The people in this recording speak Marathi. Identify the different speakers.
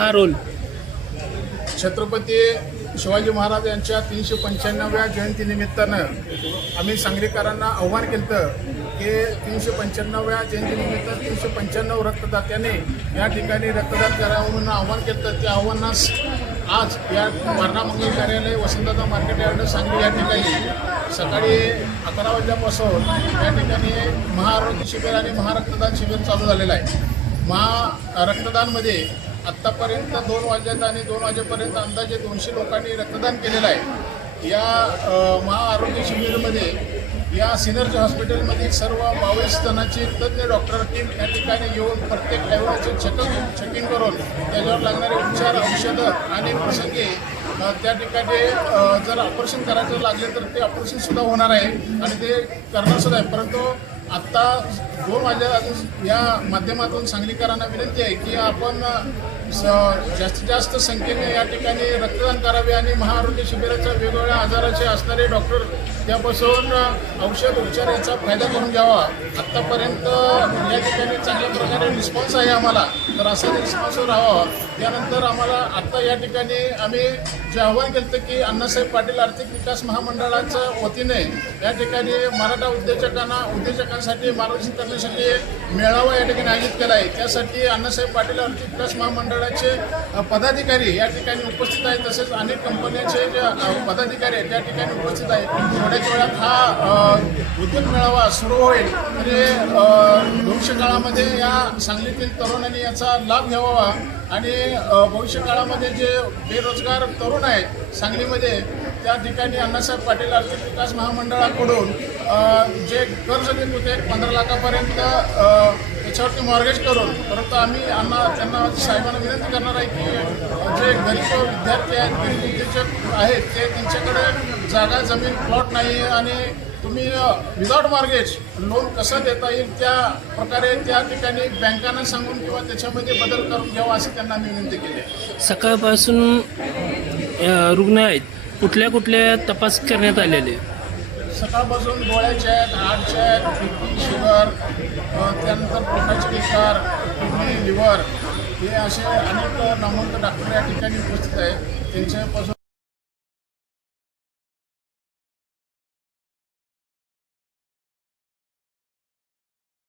Speaker 1: हा रोल.
Speaker 2: छत्रपती शिवाजी महाराज यांच्या तीनशे पंच्याण्णव्या जयंतीनिमित्तानं आम्ही सांगलीकरांना आव्हान केलं की तीनशे पंच्याण्णव्या जयंतीनिमित्त तीनशे पंच्याण्णव रक्तदात्याने या ठिकाणी रक्तदान करावं म्हणून आव्हान केलं त्या आव्हानास आज या वारणा मंगल कार्यालय वसंतदादा मार्केट यार्ड सांगली या ठिकाणी सकाळी अकरा वाजल्यापासून या ठिकाणी महाआरोग्य शिबिर आणि महारक्तदान शिबिर चालू झालेलं आहे. महा रक्तदानमध्ये आत्तापर्यंत दोन वाजेत आणि दोन वाजेपर्यंत अंदाजे दोनशे लोकांनी रक्तदान केलेलं आहे. या महाआरोग्य शिबिरमध्ये या सिनर्जी हॉस्पिटलमधील सर्व बावीस जणांची तज्ज्ञ डॉक्टर टीम या ठिकाणी येऊन प्रत्येक ड्रायव्हरचे चेकअप चेकिंग करून त्याच्यावर लागणारे उपचार औषधं आणि प्रसंगी त्या ठिकाणी जर ऑपरेशन करायचं लागले तर ते ऑपरेशनसुद्धा होणार आहे आणि ते करणारसुद्धा आहे. परंतु आत्ता दोन वाजल्या या माध्यमातून सांगलीकरांना विनंती आहे की आपण जास्तीत जास्त संख्येने या ठिकाणी रक्तदान करावे आणि महाआरोग्य शिबिराच्या वेगवेगळ्या आजाराचे असणारे डॉक्टर त्यापासून औषध उपचार याचा फायदा करून घ्यावा. आत्तापर्यंत या ठिकाणी चांगल्या प्रकारे रिस्पॉन्स आहे आम्हाला. तर असा रिस्पॉन्स राहावा. त्यानंतर आम्हाला आत्ता या ठिकाणी आम्ही जे आव्हान केलं की अण्णासाहेब पाटील आर्थिक विकास महामंडळाच्या वतीने या ठिकाणी मराठा उद्योजकांना उद्योजकांसाठी मार्गदर्शन करण्यासाठी मेळावा या ठिकाणी आयोजित केला आहे. त्यासाठी अण्णासाहेब पाटील आर्थिक विकास महामंडळ अ, पदाधिकारी या ठिकाणी उपस्थित आहेत तसेच अनेक कंपन्यांचे जे पदाधिकारी आहेत त्या ठिकाणी उपस्थित आहेत. थोड्याच वेळात हा उद्योग मेळावा सुरू होईल. म्हणजे भविष्यकाळामध्ये भविष्य काळामध्ये या सांगलीतील तरुणांनी याचा लाभ घ्यावा आणि भविष्यकाळामध्ये भविष्य काळामध्ये जे बेरोजगार तरुण आहेत सांगलीमध्ये त्या ठिकाणी अण्णासाहेब पाटील आर्थिक विकास महामंडळाकडून जे कर्ज देत होते पंधरा लाखापर्यंत याच्यावरती मॉर्गेज करून परंतु आम्ही अण्णा त्यांना साहेबांना विनंती करणार आहे की जे गरीब विद्यार्थी आहेत गरीब उद्योजक आहेत ते त्यांच्याकडे जागा जमीन प्लॉट नाही आणि तुम्ही विदाउट मॉर्गेज लोन कसं देता येईल त्या प्रकारे त्या ठिकाणी बँकांना सांगून किंवा त्याच्यामध्ये बदल करून घ्यावा अशी त्यांना आम्ही विनंती केली आहे.
Speaker 1: सकाळपासून रुग्ण आहेत. कुठल्या कुठल्या तपास करण्यात आलेले?
Speaker 2: सकाळपासून डोळ्याचे आहेत हार्टचे आहेत बीपी शुगर त्यानंतर पोटाचे विकार किडनी लिव्हर हे असे अनेक नामवंत डॉक्टर या ठिकाणी उपस्थित आहेत. त्यांच्यापासून